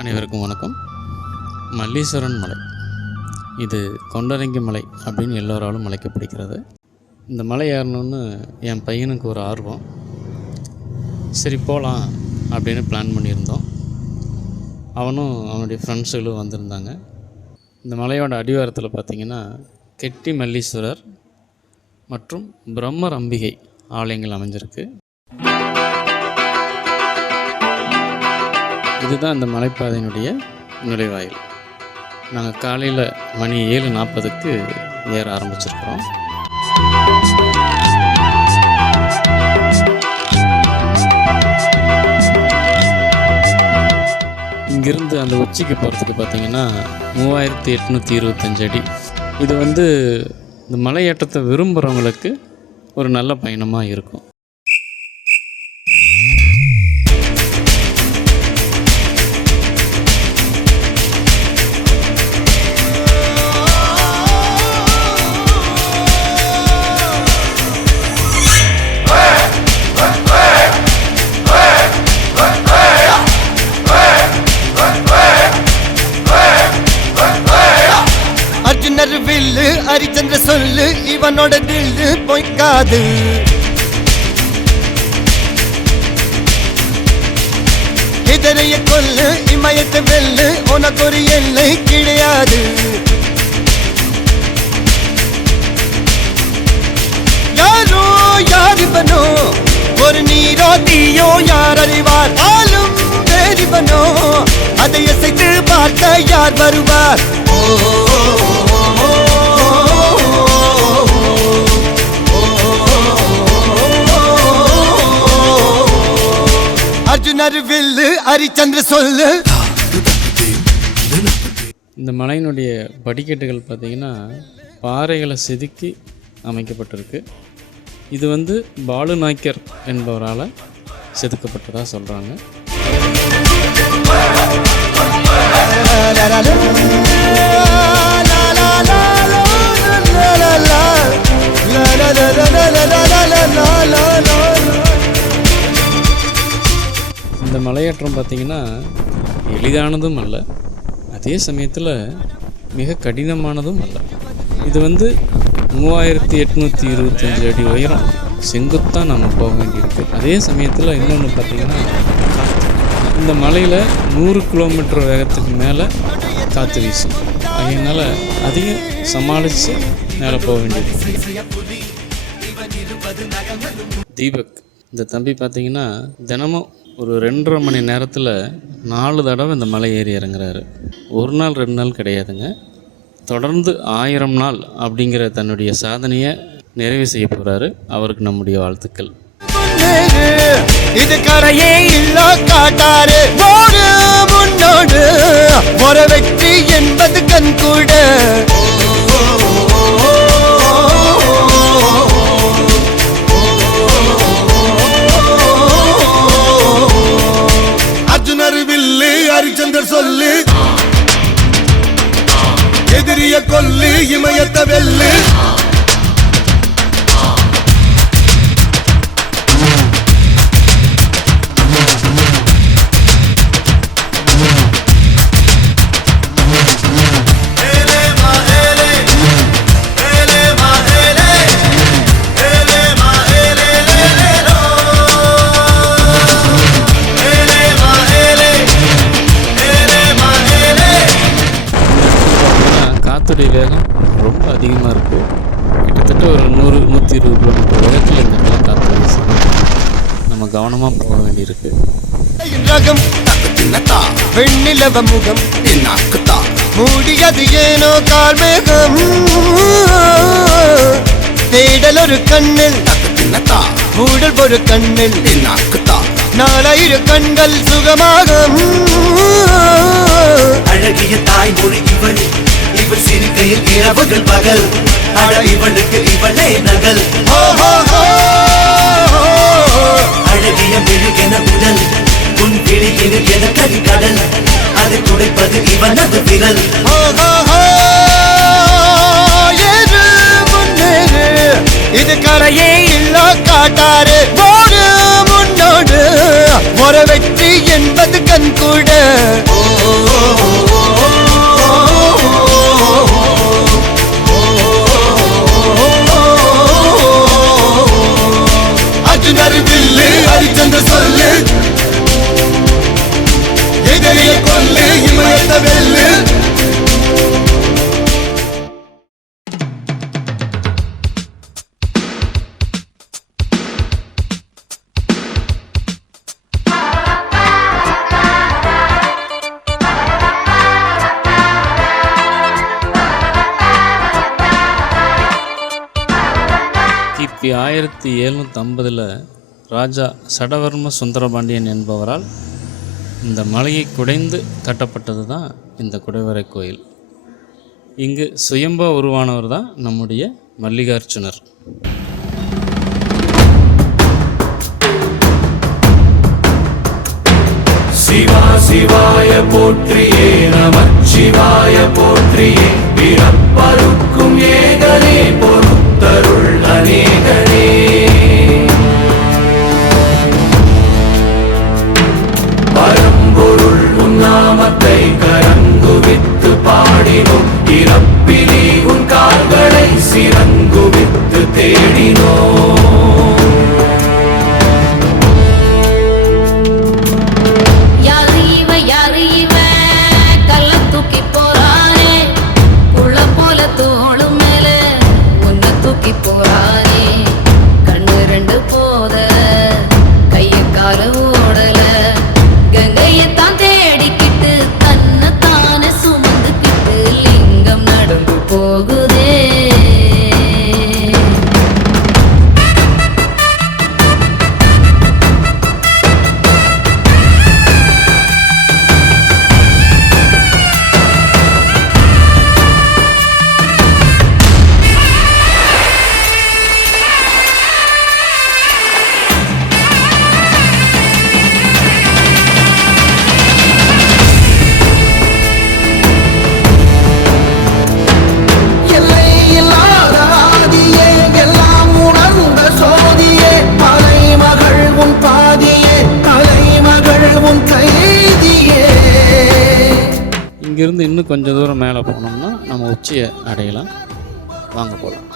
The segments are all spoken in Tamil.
அனைவருக்கும் வணக்கம். மல்லீஸ்வரன் மலை, இது கொண்டரங்கி மலை அப்படின்னு எல்லோராலும் அழைக்கப்படுகிறது. இந்த மலை ஏறணுன்னு என் பையனுக்கு ஒரு ஆர்வம். சரி போகலாம் அப்படின்னு பிளான் பண்ணியிருந்தோம். அவனும் அவனுடைய ஃப்ரெண்ட்ஸுகளும் வந்திருந்தாங்க. இந்த மலையோட அடிவாரத்தில் பார்த்திங்கன்னா கெட்டி மல்லீஸ்வரர் மற்றும் பிரம்மர் அம்பிகை ஆலயங்கள் அமைஞ்சிருக்கு. இதுதான் இந்த மலைப்பாதையினுடைய நுழைவாயில். நாங்கள் காலையில் மணி 7:40க்கு ஏற ஆரம்பிச்சிருக்கிறோம். இங்கிருந்து அந்த உச்சிக்கு போகிறதுக்கு பார்த்திங்கன்னா 3825 அடி. இது இந்த மலையேற்றத்தை விரும்புகிறவங்களுக்கு ஒரு நல்ல பயணமாக இருக்கும். வில்லு ஹரிச்சந்திர சொல்லு, இவனோட தில்லு பொய்க்காது. இதரைய கொல்லு, இமயத்தை வெல்லு, உனக்கு ஒரு எல்லை கிடையாது. யாரோ யார் இவனோ, ஒரு நீரோ தீயோ யார் அறிவார். ஆளும் வேறிவனோ, அதை அசைத்து பார்க்க யார் வருவார். அர்ஜுனர் வில்லு ஹரிச்சந்திர சொல்லு. இந்த மலையினுடைய படிக்கட்டுகள் பார்த்திங்கன்னா பாறைகளை செதுக்கி அமைக்கப்பட்டிருக்கு. இது பாலு நாய்க்கர் என்பவரால் செதுக்கப்பட்டதாக சொல்கிறாங்க. இந்த மலையேற்றம் பார்த்திங்கன்னா எளிதானதும் அல்ல, அதே சமயத்தில் மிக கடினமானதும் அல்ல. இது 3825 அடி உயரம் செங்குத்தான் நம்ம போக வேண்டியிருக்கு. அதே சமயத்தில் இன்னொன்று பார்த்திங்கன்னா இந்த மலையில் 100 கிலோமீட்டர் வேகத்துக்கு மேலே காற்று வீசும். அதனால் அதையும் சமாளித்து மேலே போக வேண்டியிருக்கு. தீபக் இந்த தம்பி பார்த்திங்கன்னா தினமும் ஒரு 2.5 மணி நேரத்தில் 4 தடவை இந்த மலை ஏறி இறங்குறாரு. ஒரு நாள் 2 நாள் கிடையாதுங்க, தொடர்ந்து 1000 நாள் அப்படிங்கிற தன்னுடைய சாதனையை நிறைவு செய்ய போகிறாரு. அவருக்கு நம்முடைய வாழ்த்துக்கள். இது கரையே இல்ல காட்டாரு, முன்னோடு ஒரு வெற்றி என்பது கண் கூட. அர்ஜுனர் வில்லு ஹரிச்சந்தர் சொல்லு, எதிரிய கொல்லு, இமயத்தை வெல்லு. காற்றுடைய வேகம் ரொம்ப அதிகமாக இருக்குது. கிட்டத்தட்ட ஒரு 100-120 கிலோமீட்டர் வேகத்தில் இந்த இடத்துல காற்று வீசுது. நம்ம கவனமாக போக வேண்டியிருக்கு. வெண்ணிலவ முகம் மூடியது ஏனோ கார்மேகம். தேடல் ஒரு கண்ணில், மூடல் ஒரு கண்ணில், 4000 கண்கள் சுகமாக. அழகிய தாய்மொழி இவள், இவள் சிரிக்கையில் இரவுகள் பகல். அழ இவளுக்கு இவளே நகல். அழகிய மெழுகென உடல், உன் கிளியில் என கரிகடல். அதை துடைப்பது இவனது விரல். இது கரையே இல்ல காட்டாரு, முன்னோடு ஒரு வெற்றி என்பது கண் கூட. அர்ஜுனர் வில்லு ஹரிச்சந்திர சொல்லு எதிரிய கொல்லு இமயத்த வெல்லு கிபி 1750 ராஜா சடவர்ம சுந்தரபாண்டியன் என்பவரால் இந்த மலையை குடைந்து கட்டப்பட்டது தான் இந்த குடைவரை கோயில். இங்கு சுயம்பா உருவானவர் தான் நம்முடைய மல்லிகார்ஜுனர். சிவா சிவாய போற்றியே நமச்சிவாய போற்றியே பிறப்பருக்கும் ஏகனே பொறுத்தருள் அநேகனே பரம்பொருள் உன்னாமத்தை கரங்குவித்து பாடினோம் இறப்பிலே உன் கால்களை சிறங்குவித்து தேடினோம். இங்கிருந்து இன்னும் கொஞ்சம் தூரம் மேலே போனோம்னா நம்ம உச்சியை அடையலாம். வாங்க போகலாம்.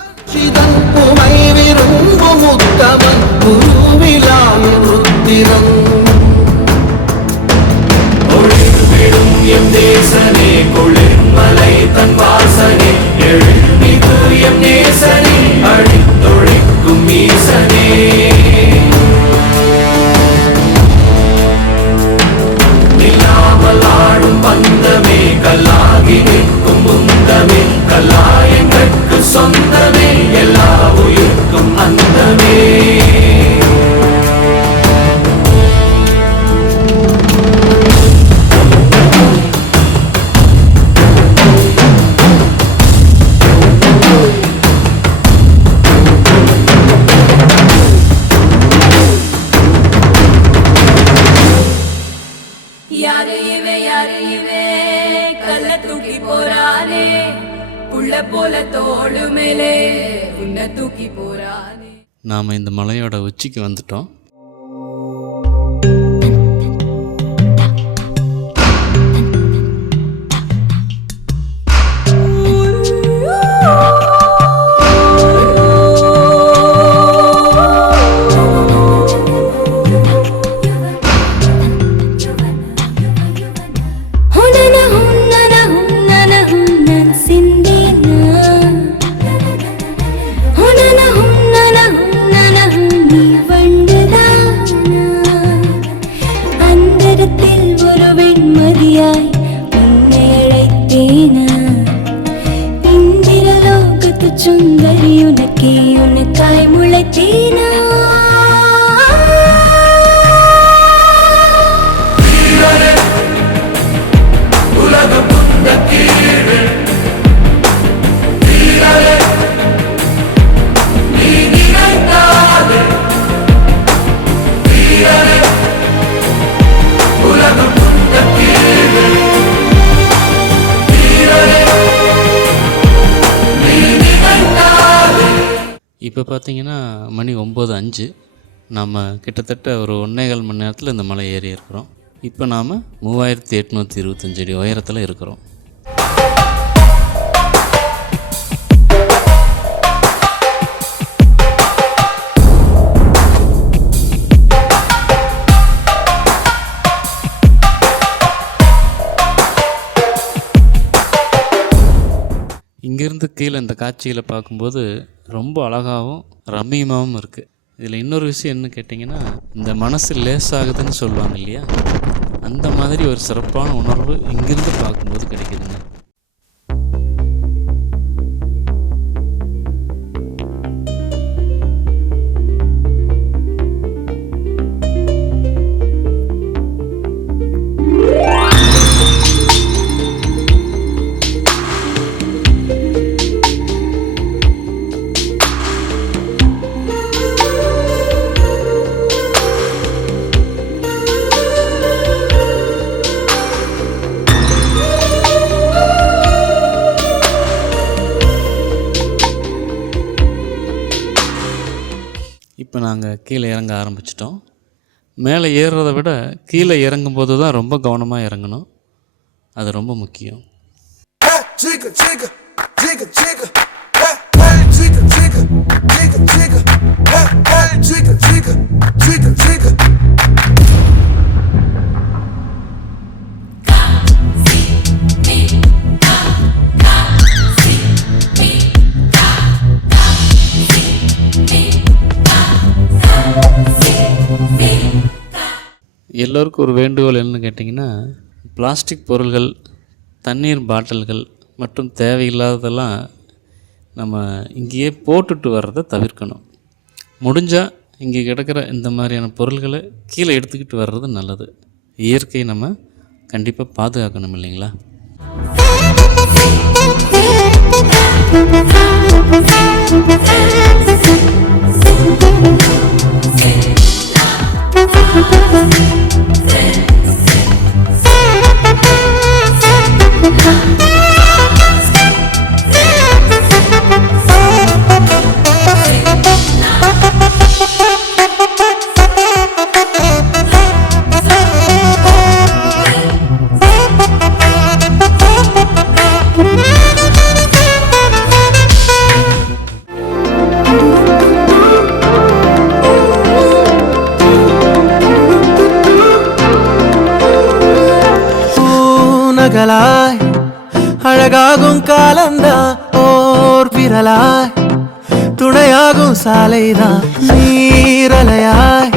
குளிர்மலை தன் வாசனே எழுமிகு எம் நேசனே அழித்தொழிக்கும் ஈசனே நில்லாமலாடும் பந்தமே கல்லாகி நிற்கும் முந்தமே கல்லாயங்கட்கு சொந்தமே எல்லா உயிர்க்கும் அந்தமே நாம் இந்த மலையோட உச்சிக்கு வந்துட்டோம். இப்போ பார்த்தீங்கன்னா மணி 9:05. நம்ம கிட்டத்தட்ட ஒரு 1.25 மணி நேரத்தில் இந்த மலை ஏறி இருக்கிறோம். இப்போ நாம் 3825 அடி உயரத்தில் இருக்கிறோம். இங்கேருந்து கீழே இந்த காட்சிகளை பார்க்கும்போது ரொம்ப அழகாகவும் ரம்மியமாகவும் இருக்குது. இதில் இன்னொரு விஷயம் என்ன கேட்டிங்கன்னா, இந்த மனசு லேசாகுதுன்னு சொல்லுவாங்க இல்லையா, அந்த மாதிரி ஒரு சிறப்பான உணர்வு இங்கிருந்து பார்க்கும்போது கிடைக்குதுங்க. இப்போ நாங்கள் கீழே இறங்க ஆரம்பிச்சிட்டோம். மேலே ஏறுறதை விட கீழே இறங்கும்போது தான் ரொம்ப கவனமாக இறங்கணும். அது ரொம்ப முக்கியம். Jigga, jigga, jigga, jigga. Hey, hey, jigga, jigga, jigga, jigga. Hey, hey, jigga, jigga, jigga, jigga. எல்லோருக்கும் ஒரு வேண்டுகோள் என்னன்னு கேட்டிங்கன்னா, பிளாஸ்டிக் பொருள்கள், தண்ணீர் பாட்டில்கள் மற்றும் தேவையில்லாததெல்லாம் நம்ம இங்கேயே போட்டுட்டு வர்றதை தவிர்க்கணும். முடிஞ்சால் இங்கே கிடக்கிற இந்த மாதிரியான பொருள்களை கீழே எடுத்துக்கிட்டு வர்றது நல்லது. இயற்கையை நம்ம கண்டிப்பாக பாதுகாக்கணும் இல்லைங்களா? நகலாய் அழகாகும் காலந்தான் ஓர் விரலாய் துணையாகும் சாலைதான் நீரலையாய்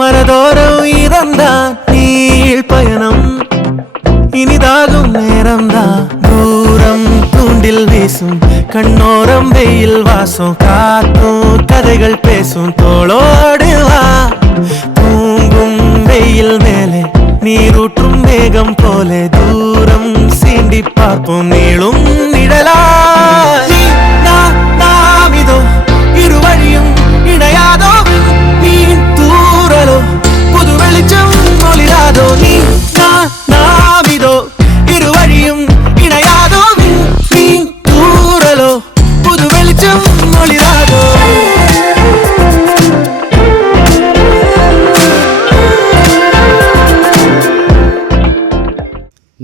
மரதோரம் இறந்தான் நீள் பயணம் இனிதாகும் நேரம்தான் தூரம் தூண்டில் வீசும் கண்ணோரம் வெயில் வாசம் காத்தும் கதைகள் பேசும் தோளோடு வா தூங்கும் வெயில் மேலே நீரூற்றும் மேகம் போலே தூரம் சீண்டி பார்ப்போம் நீளும் நிழலாய் நாமிதோ இரு வழியும் இணையாதோ நீ தூரலோ புது வெளிச்சம் ஒளிராதோ நீ நாமிதோ இரு வழியும் இணையாதோ நீ தூரலோ புது வெளிச்சம் ஒளிராதோ.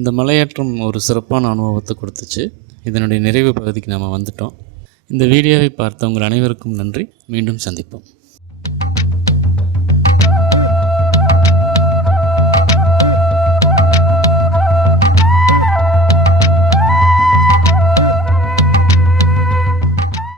இந்த மலையேற்றம் ஒரு சிறப்பான அனுபவத்தை கொடுத்துச்சு. இதனுடைய நிறைவு பகுதிக்கு நாம் வந்துட்டோம். இந்த வீடியோவை பார்த்த உங்கள் அனைவருக்கும் நன்றி. மீண்டும் சந்திப்போம்.